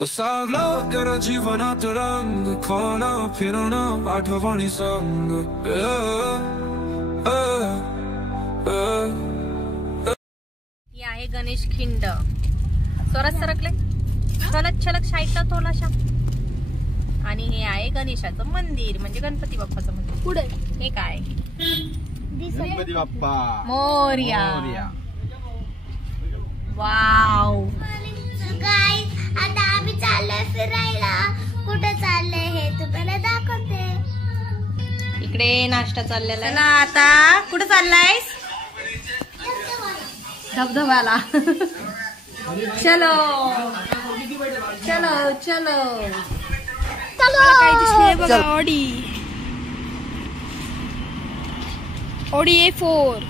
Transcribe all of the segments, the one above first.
सागला जीवनात रंग खोना फिरणं आठवणी संग ही आहे गणेश खिंड. स्वराज सरकले चलत छलक शाईचा थोलाशा. आणि हे आहे गणेशाचं मंदिर म्हणजे गणपती बाप्पाचं मंदिर. पुढे हे काय गणपती बाप्पा मोरया. वाव गाईस, आता आम्ही चाललोय फिरायला. कुठे चाललोय हे तुम्हाला दाखवते. इकडे नाश्ता चाललेला आहे. आता कुठे चाललायस? धबधब्याला. चलो चलो चलो. काय दिसले बघा. ऑडी A4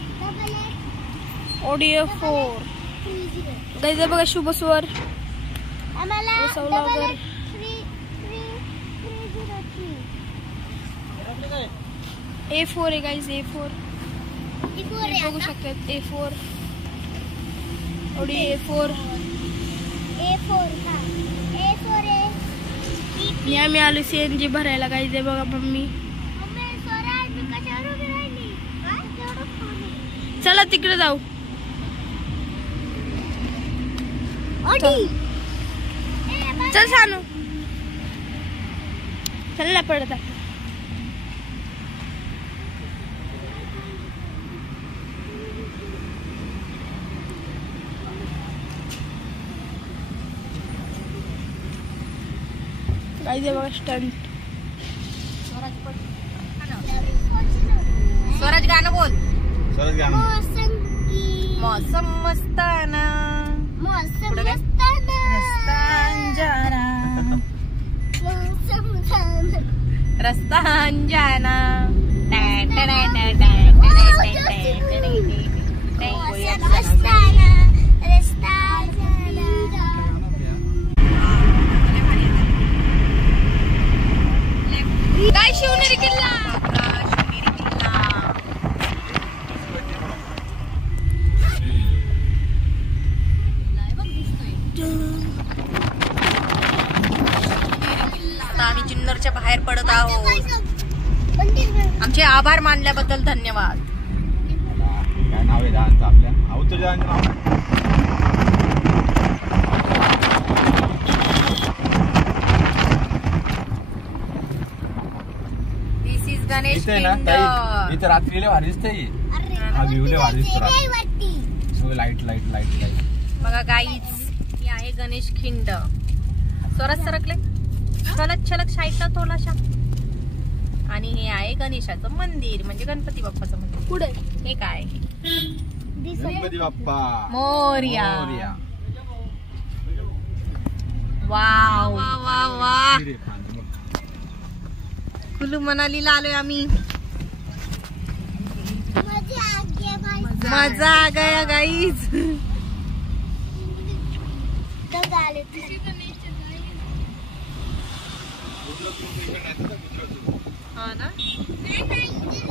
गाईज बघा. शुभ स्वर A4 आहे गाईज. A4 बघू शकतात. A4 ऑडी A4 आम्ही आलो CNG भरायला. गाईज बघा मम्मी. चला तिकडे जाऊ. चल सानू चल ना पडत. काय दे बघा स्टंट. स्वराज गाणं बोल. सरस गाणं. मौसम मस्ताना रस्ता अंजाना. काय शिवनेरी किल्ला. आम्ही जुन्नरच्या बाहेर पडत आहोत. आमचे आभार मानल्याबद्दल धन्यवाद. काय नाव आहे दादांचं आपल्या? अवतूर दादांचं नाव. दिस इज गणेश इथे ना खिंड. ताई, इथे रात्रीला भारी दिसते. हा व्ह्यू लय भारी दिसतो. सगळं लाईट लाईट लाईट लाईट. बघा गाईज, ही आहे गणेश खिंड. स्वराज सरकले चलत छलक शाईचा थोलाशा. आणि हे आहे गणेशाचं मंदिर म्हणजे गणपती बाप्पाचं मंदिर. पुढे हे काय गणपती बाप्पा मोरया. मोरया. वाव वा वा. कुलू मनालीला आलोय आम्ही. मजा आ गया गाईज. हा ना.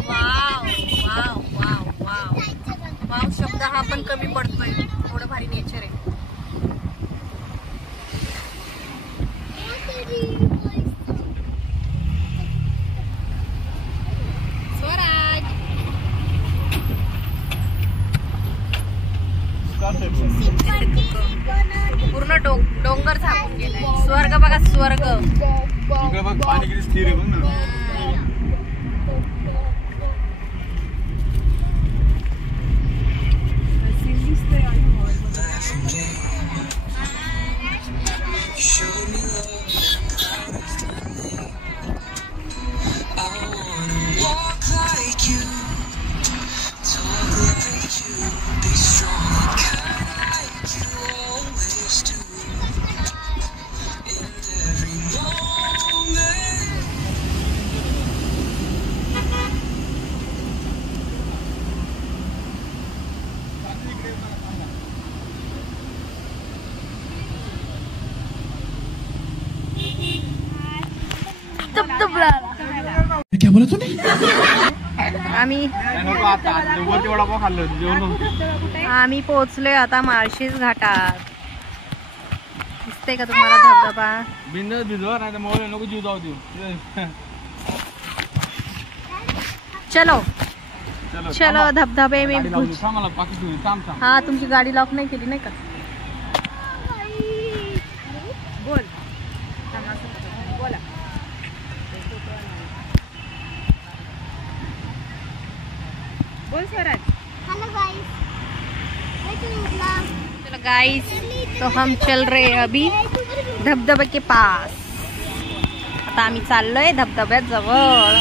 Wow wow wow wow wow. शब्द हा पण कमी पडतोय. थोडं भारी नेचर आहे. स्वराज पूर्ण डोंगर झाकून गेलाय. स्वर्ग बघा स्वर्ग. इकडे बघ पाणी किती स्थिर आहे बघ ना. क्या बोला तूने? आम्ही पोहोचलोय आता माळशेज घाटात. दिसते का तुम्हाला धबधबा? बिंदस भिजवा नाही तर मोबाईल नको जीव जाऊ देऊ. चलो चलो धबधबे में गाडी लावली. थांब मला पाकिट ठेवली. थांब. हा तुमची गाडी लॉक नाही केली नाही का? बोल बोला. बोल स्वराज. चलो गाइस, तो हम चल रहे हैं अभी धबधबे के पास. आता आम्ही चाललोय धबधब्यात जवळ.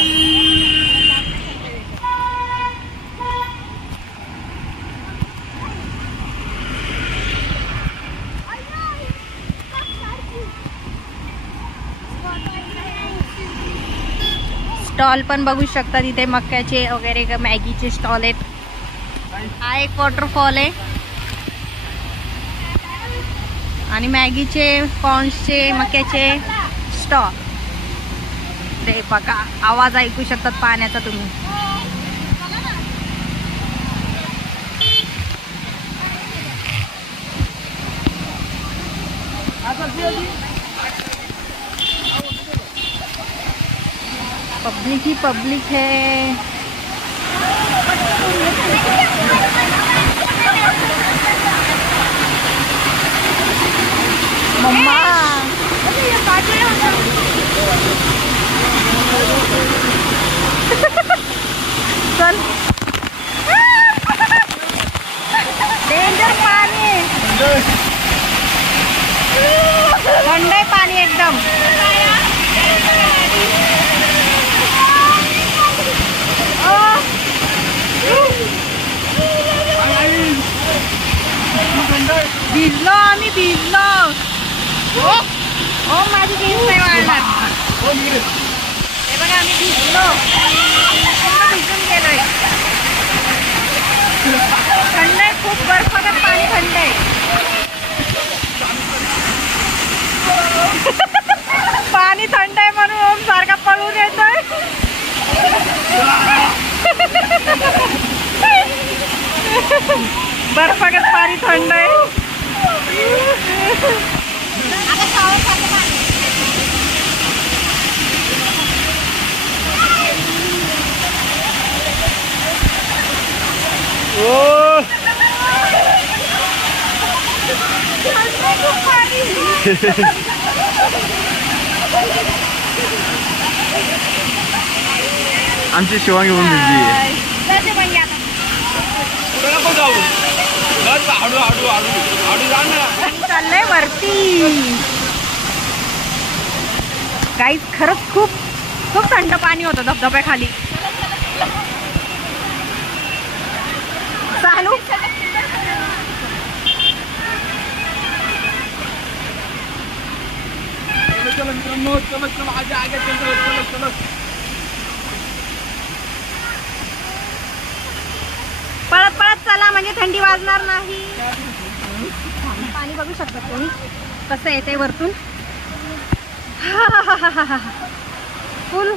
स्टॉल पण बघू शकता तिथे मक्याचे वगैरे मॅगीचे स्टॉल आहेत. हा एक वॉटरफॉल आहे आणि मॅगीचे कॉर्न्सचे मक्याचे स्टॉल. ते बघा आवाज ऐकू शकतात पाण्याचा तुम्ही. पब्लिक ही पब्लिक है. मम्मा चल. डेंजर पाणी. थंड आहे पाणी एकदम. भिजलो आम्ही भिजलो. हो माझी जीन्स नाही वाढणार. हे बघा आम्ही भिजलो. भिजून गेलोय. थंड आहे खूप. बर्फागत पाणी थंड आहे. पाणी थंड आहे म्हणून ओम सारखा पळून येतोय. बर्फागत पाणी थंड आहे. आमची शिवांगी होऊन भिजली. चाललंय वरती. गाईस खरंच खूप खूप थंड पाणी होतं धबधब्याखाली. चालू चलो मित्रांनो, चलो चलो आगे आगे चलो चलो चलो. पळत पळत चला म्हणजे थंडी वाजणार नाही. पाणी बघू शकता तुम्ही कसं येते वरतून. फुल